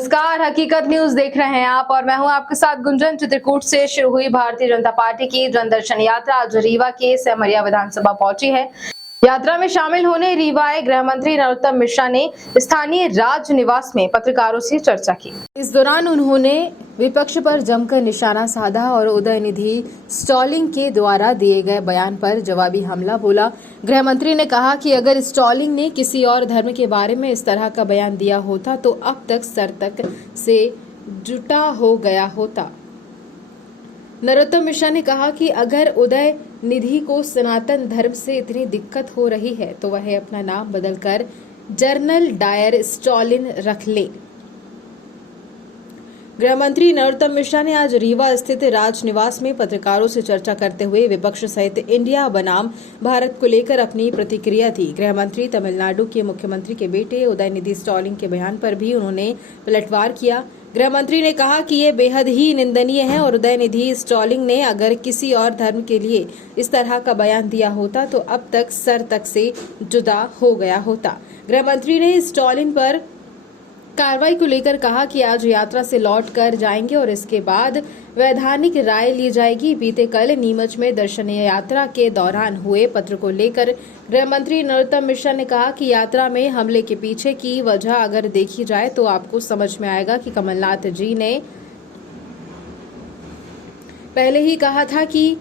नमस्कार, हकीकत न्यूज देख रहे हैं आप और मैं हूं आपके साथ गुंजन। चित्रकूट से शुरू हुई भारतीय जनता पार्टी की जनदर्शन यात्रा आज रीवा के सेमरिया विधानसभा पहुंची है। यात्रा में शामिल होने रीवा आए गृह मंत्री नरोत्तम मिश्रा ने स्थानीय राज निवास में पत्रकारों से चर्चा की। इस दौरान उन्होंने विपक्ष पर जमकर निशाना साधा और उदयनिधि स्टॉलिंग के द्वारा दिए गए बयान पर जवाबी हमला बोला। गृह मंत्री ने कहा कि अगर स्टॉलिंग ने किसी और धर्म के बारे में इस तरह का बयान दिया होता तो अब तक सर तक से जुटा हो गया होता। नरोत्तम मिश्रा ने कहा कि अगर उदयनिधि को सनातन धर्म से इतनी दिक्कत हो रही है तो वह अपना नाम बदलकर जनरल डायर स्टॉलिन रख ले। गृह मंत्री नरोत्तम मिश्रा ने आज रीवा स्थित राजनिवास में पत्रकारों से चर्चा करते हुए विपक्ष सहित इंडिया बनाम भारत को लेकर अपनी प्रतिक्रिया दी। गृह मंत्री तमिलनाडु के मुख्यमंत्री के बेटे उदयनिधि स्टॉलिन के बयान पर भी उन्होंने पलटवार किया। गृह मंत्री ने कहा कि ये बेहद ही निंदनीय है और उदयनिधि स्टॉलिन ने अगर किसी और धर्म के लिए इस तरह का बयान दिया होता तो अब तक सर तक से जुदा हो गया होता। गृह मंत्री ने स्टॉलिन पर कार्रवाई को लेकर कहा कि आज यात्रा से लौट कर जाएंगे और इसके बाद वैधानिक राय ली जाएगी। बीते कल नीमच में दर्शनीय यात्रा के दौरान हुए पत्र को लेकर गृह मंत्री नरोत्तम मिश्रा ने कहा कि यात्रा में हमले के पीछे की वजह अगर देखी जाए तो आपको समझ में आएगा कि कमलनाथ जी ने पहले ही कहा था कि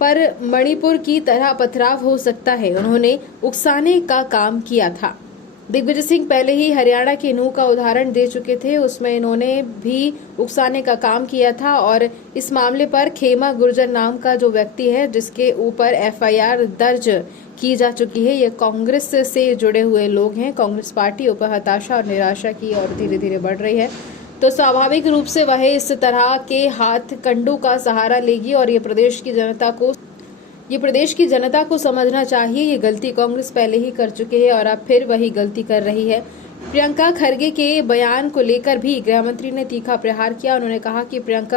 पर मणिपुर की तरह पथराव हो सकता है। उन्होंने उकसाने का काम किया था। दिग्विजय सिंह पहले ही हरियाणा के नूह का उदाहरण दे चुके थे, उसमें इन्होंने भी उकसाने का काम किया था और इस मामले पर खेमा गुर्जर नाम का जो व्यक्ति है जिसके ऊपर एफआईआर दर्ज की जा चुकी है, ये कांग्रेस से जुड़े हुए लोग हैं। कांग्रेस पार्टी ऊपर हताशा और निराशा की ओर धीरे धीरे बढ़ रही है तो स्वाभाविक रूप से वह इस तरह के हाथ कंडों का सहारा लेगी और ये प्रदेश की जनता को समझना चाहिए। ये गलती कांग्रेस पहले ही कर चुकी है और अब फिर वही गलती कर रही है। प्रियंका खरगे के बयान को लेकर भी गृह मंत्री ने तीखा प्रहार किया। उन्होंने कहा कि प्रियंक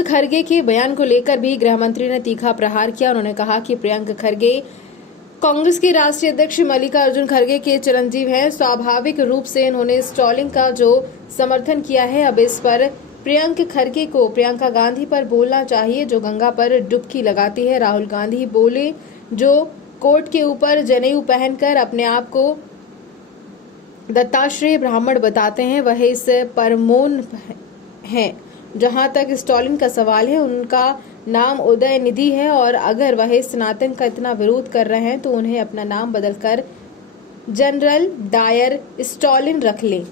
खरगे के बयान को लेकर भी गृह मंत्री ने तीखा प्रहार किया। उन्होंने कहा कि प्रियंक खरगे कांग्रेस के राष्ट्रीय अध्यक्ष मल्लिकार्जुन खरगे के चिरंजीव हैं। स्वाभाविक रूप से इन्होंने स्टॉलिंग का जो समर्थन किया है, अब इस पर प्रियंक खरगे को प्रियंका गांधी पर बोलना चाहिए जो गंगा पर डुबकी लगाती है। राहुल गांधी बोले जो कोर्ट के ऊपर जनेऊ पहनकर अपने आप को दत्ताश्रेय ब्राह्मण बताते हैं, वह इस परमोन हैं। जहां तक स्टॉलिन का सवाल है, उनका नाम उदयनिधि है और अगर वह सनातन का इतना विरोध कर रहे हैं तो उन्हें अपना नाम बदलकर जनरल डायर स्टॉलिन रख लें।